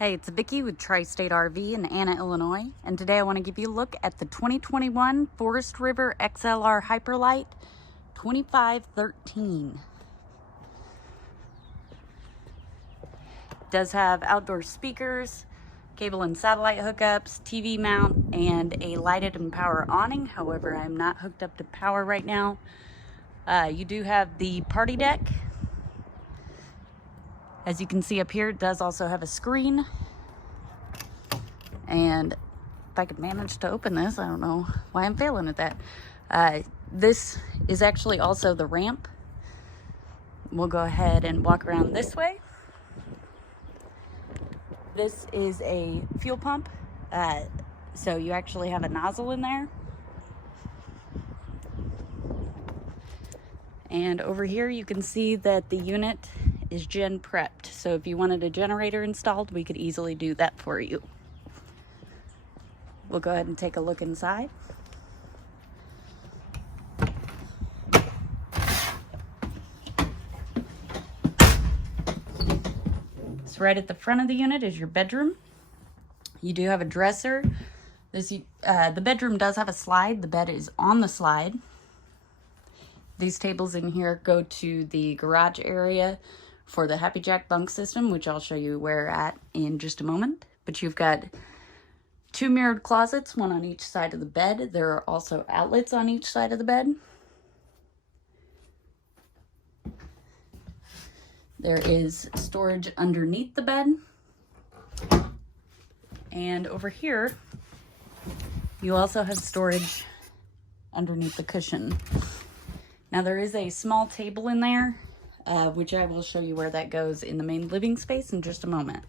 Hey, it's Vicki with Tri-State RV in Anna, Illinois, and today I want to give you a look at the 2021 Forest River XLR Hyperlite 2513. It does have outdoor speakers, cable and satellite hookups, TV mount, and a lighted and power awning. However, I'm not hooked up to power right now. You do have the party deck. As you can see up here, it does also have a screen. And if I could manage to open this, I don't know why I'm failing at that. This is actually also the ramp. We'll go ahead and walk around this way. This is a fuel pump. So you actually have a nozzle in there. And over here you can see that the unit is gen prepped. So if you wanted a generator installed, we could easily do that for you. We'll go ahead and take a look inside. So right at the front of the unit is your bedroom. You do have a dresser. The bedroom does have a slide. The bed is on the slide. These tables in here go to the garage area for the Happy Jack bunk system, which I'll show you where at in just a moment. But you've got two mirrored closets, one on each side of the bed. There are also outlets on each side of the bed. There is storage underneath the bed. And over here, you also have storage underneath the cushion. Now there is a small table in there, which I will show you where that goes in the main living space in just a moment.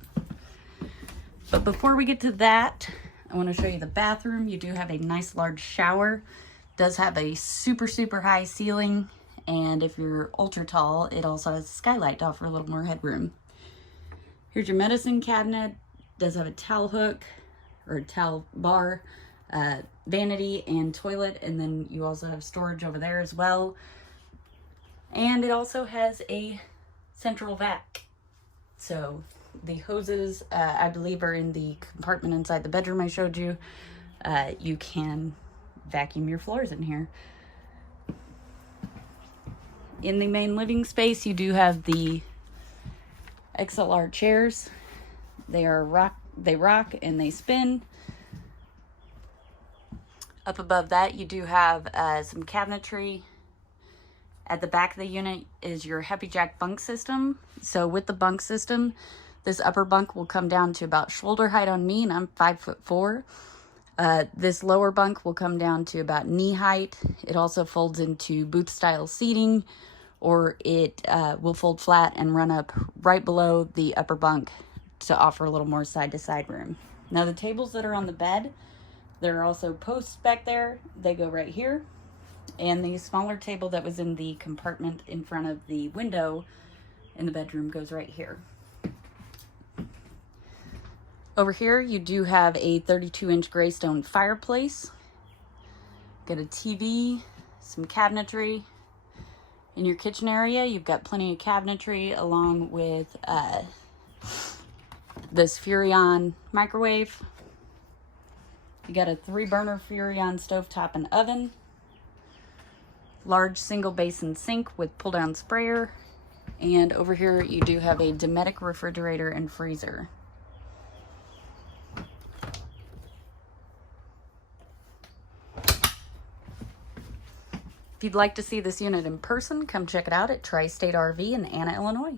But before we get to that, I want to show you the bathroom. You do have a nice large shower. It does have a super high ceiling, and if you're ultra tall, it also has a skylight to offer a little more headroom. Here's your medicine cabinet. It does have a towel hook or a towel bar, vanity and toilet, and then you also have storage over there as well. And it also has a central vac. So the hoses, I believe, are in the compartment inside the bedroom I showed you. You can vacuum your floors in here. In the main living space, you do have the XLR chairs. They rock and they spin. Up above that, you do have some cabinetry. At the back of the unit is your Happy Jack bunk system. So with the bunk system, this upper bunk will come down to about shoulder height on me, and I'm 5'4". This lower bunk will come down to about knee height. It also folds into booth style seating, or it will fold flat and run up right below the upper bunk to offer a little more side to side room. Now the tables that are on the bed, there are also posts back there. They go right here. And the smaller table that was in the compartment in front of the window in the bedroom goes right here. Over here, you do have a 32-inch gray stone fireplace. Got a TV, some cabinetry. In your kitchen area, you've got plenty of cabinetry along with this Furrion microwave. You got a 3-burner Furrion stovetop and oven. Large single basin sink with pull-down sprayer. And over here, you do have a Dometic refrigerator and freezer. If you'd like to see this unit in person, come check it out at Tri-State RV in Anna, Illinois.